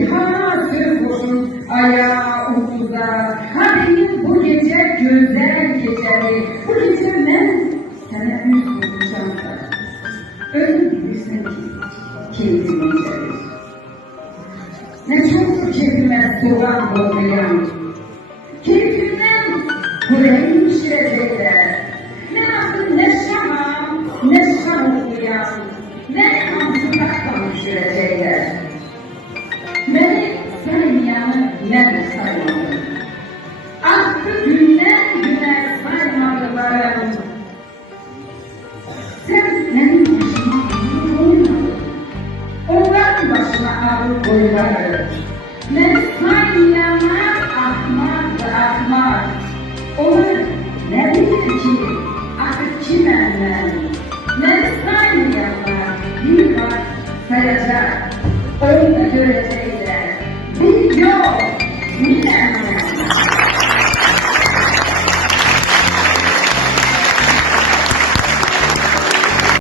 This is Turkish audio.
İlhama söz olsun ayağa uğurda. Hadi bu gece güzel geceli. Bu gece ben sana üz olacağım da. Özür bilirsin ki keyfim içerir. Ne çok keyfime soğan dolmayan. Keyfimden yüreğim şirecekler. Ne nasıl ne şamam ne şam okuyan. Ne hamsızlıktan düşürecekler. Beni saymayanı ne saymadı. Aktı günden güne saymadılarım. Sen benim başıma ağır koymadın. Onların başına ağır koymadın. Beni saymayanlar ahmaktı ahmak. Onlar ne bilir ki artık kimem ben. Beni saymayanlar bir bak sayacak. Onu görecekler. Bir yok, bir